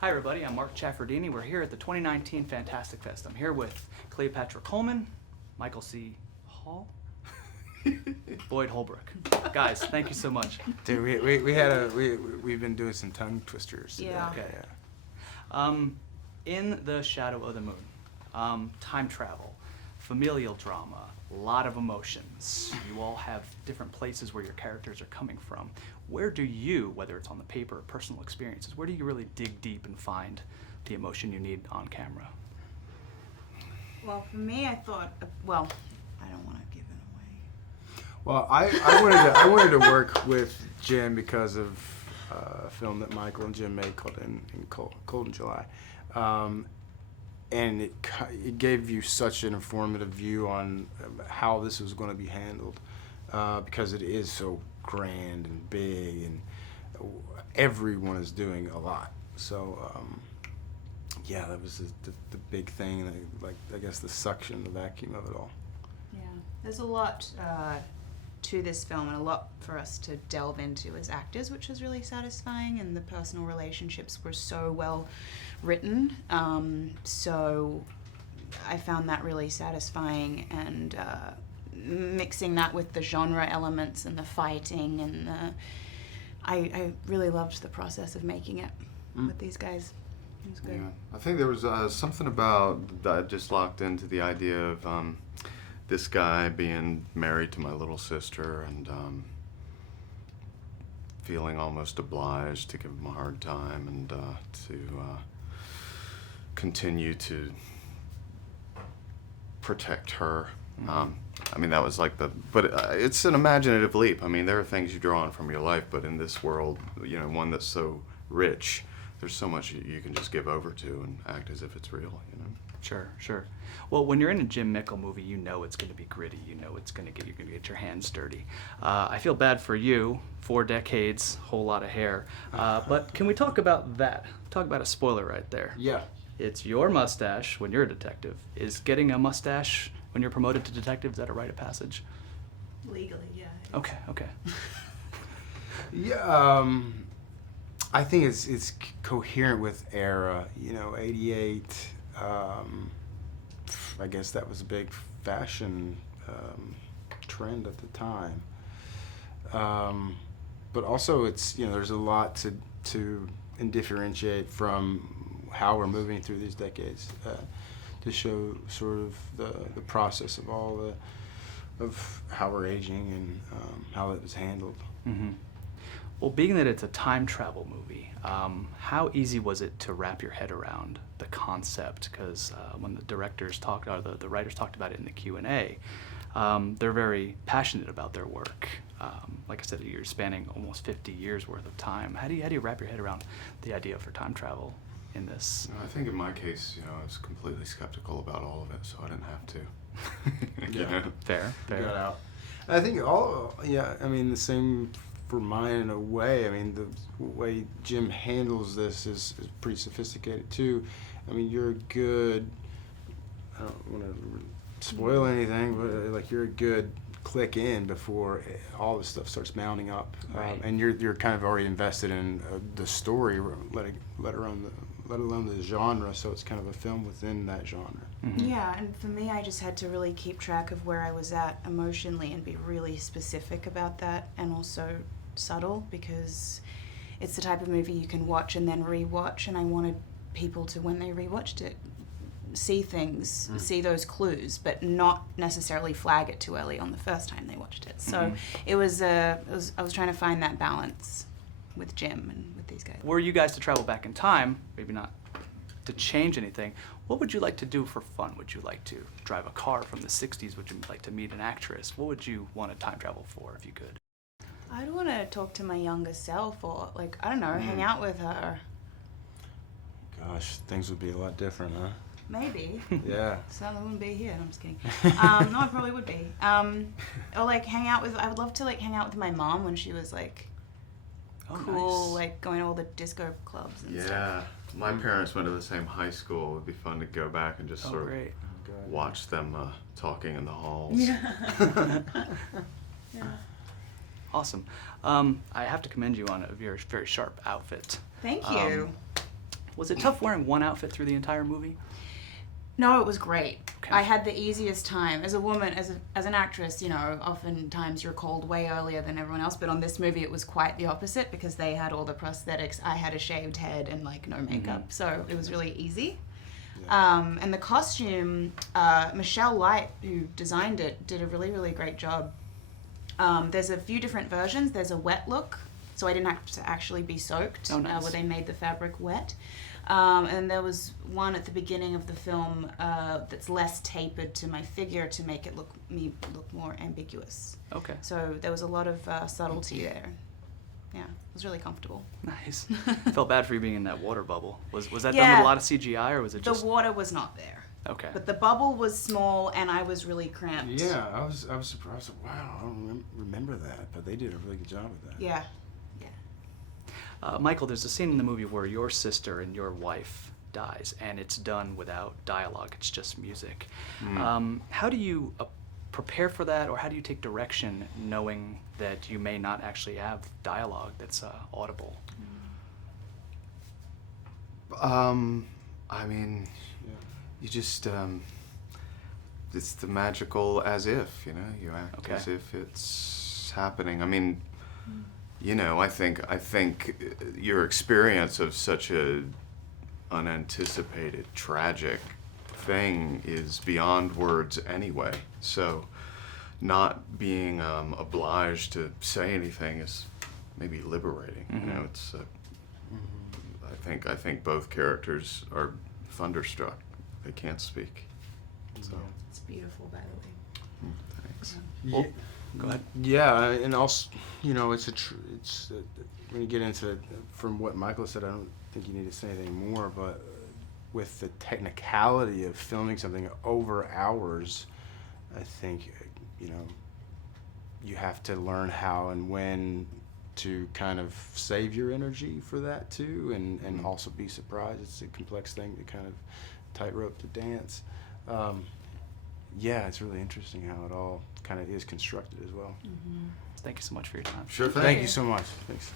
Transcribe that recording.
Hi everybody, I'm Mark Chaffardini. We're here at the 2019 Fantastic Fest. I'm here with Cleopatra Coleman, Michael C. Hall, Boyd Holbrook. Guys, thank you so much. Dude, we've been doing some tongue twisters today. Yeah. Okay. In the Shadow of the Moon, time travel, familial drama, a lot of emotions. You all have different places where your characters are coming from. Where do you, whether it's on the paper or personal experiences, where do you really dig deep and find the emotion you need on camera? Well, for me, I thought, well, I don't want to give it away. Well, I wanted to work with Jim because of a film that Michael and Jim made called in Cold in July. And it gave you such an informative view on how this was going to be handled, because it is so grand and big, and everyone is doing a lot. So yeah, that was the big thing, like I guess the suction, the vacuum of it all. Yeah, there's a lot to this film and a lot for us to delve into as actors, which was really satisfying, and the personal relationships were so well written. So I found that really satisfying, and mixing that with the genre elements and the fighting and I really loved the process of making it with these guys. It was good. Yeah. I think there was something about that just locked into the idea of this guy being married to my little sister and feeling almost obliged to give him a hard time and to continue to protect her. I mean, that was like but it's an imaginative leap. I mean, there are things you draw on from your life, but in this world, you know, one that's so rich, there's so much you can just give over to and act as if it's real, you know? Sure, sure. Well, when you're in a Jim Mickle movie, you know it's going to be gritty. You know you're going to get your hands dirty. I feel bad for you. 4 decades, whole lot of hair. But can we talk about that? Talk about a spoiler right there. Yeah. It's your mustache when you're a detective. Is getting a mustache when you're promoted to detective, is that a rite of passage? Legally, yeah. Okay, okay. Yeah, I think it's coherent with era. You know, '88. I guess that was a big fashion trend at the time. But also, it's, you know, there's a lot to differentiate from how we're moving through these decades, to show sort of the process of all of how we're aging and how it was handled. Mm-hmm. Well, being that it's a time travel movie, how easy was it to wrap your head around the concept? Because when the directors talked, or the writers talked about it in the Q&A, they're very passionate about their work. Like I said, you're spanning almost 50 years worth of time. How do you wrap your head around the idea for time travel in this? I think in my case, you know, I was completely skeptical about all of it, so I didn't have to. You know? Fair. Got out. I think I mean, the same for mine in a way. I mean, the way Jim handles this is pretty sophisticated too. I mean, you're a good, I don't want to spoil anything, but like, you're a good click in before all this stuff starts mounting up. Right. And you're kind of already invested in the story, let alone the genre, so it's kind of a film within that genre. Mm-hmm. Yeah, and for me, I just had to really keep track of where I was at emotionally and be really specific about that, and also subtle, because it's the type of movie you can watch and then rewatch, and I wanted people to, when they rewatched it, see things, see those clues, but not necessarily flag it too early on the first time they watched it. So I was trying to find that balance with Jim and with these guys. Were you guys to travel back in time, maybe not to change anything, what would you like to do for fun? Would you like to drive a car from the 60s? Would you like to meet an actress? What would you want to time travel for if you could? I'd want to talk to my younger self, or like, I don't know, hang out with her. Gosh, things would be a lot different, huh? Maybe. Yeah. Certainly wouldn't be here. No, I'm just kidding. No, I probably would be. Or like I would love to like hang out with my mom when she was like cool, nice. like going to all the disco clubs and stuff. Yeah. My parents went to the same high school. It would be fun to go back and just sort Great. of watch them talking in the halls. Yeah. Yeah. Awesome. I have to commend you on a very, very sharp outfit. Thank you. Was it tough wearing one outfit through the entire movie? No, it was great. Okay. I had the easiest time. As a woman, as an actress, you know, oftentimes you're called way earlier than everyone else, but on this movie it was quite the opposite because they had all the prosthetics. I had a shaved head and like no makeup, so it was really easy. And the costume, Michelle Light, who designed it, did a really, really great job. There's a few different versions. There's a wet look, so I didn't have to actually be soaked, Oh, nice. where they made the fabric wet. And there was one at the beginning of the film that's less tapered to my figure to make it look more ambiguous. Okay. So there was a lot of subtlety there. Yeah, it was really comfortable. Nice. Felt bad for you being in that water bubble. Was that done with Yeah. a lot of CGI, or was it The just... water was not there, Okay. but the bubble was small and I was really cramped. Yeah, I was surprised. Wow, I don't remember that, but they did a really good job with that. Yeah. Michael, there's a scene in the movie where your sister and your wife dies, and it's done without dialogue. It's just music. How do you prepare for that, or how do you take direction knowing that you may not actually have dialogue that's audible? I mean, Yeah. you just it's the magical as if, you know, you act Okay. as if it's happening. I mean, you know, I think your experience of such a unanticipated tragic thing is beyond words anyway. So not being obliged to say anything is maybe liberating. You know, it's I think both characters are thunderstruck. They can't speak. So It's beautiful, by the way. thanks. Well, go ahead. Yeah, and also, you know, when you get into from what Michael said, I don't think you need to say anything more. But with the technicality of filming something over hours, I think, you know, you have to learn how and when to kind of save your energy for that too, and also be surprised. It's a complex thing to kind of tightrope to dance. Yeah, it's really interesting how it all kind of is constructed as well. Thank you so much for your time. Sure thing. Thank you so much. Thanks.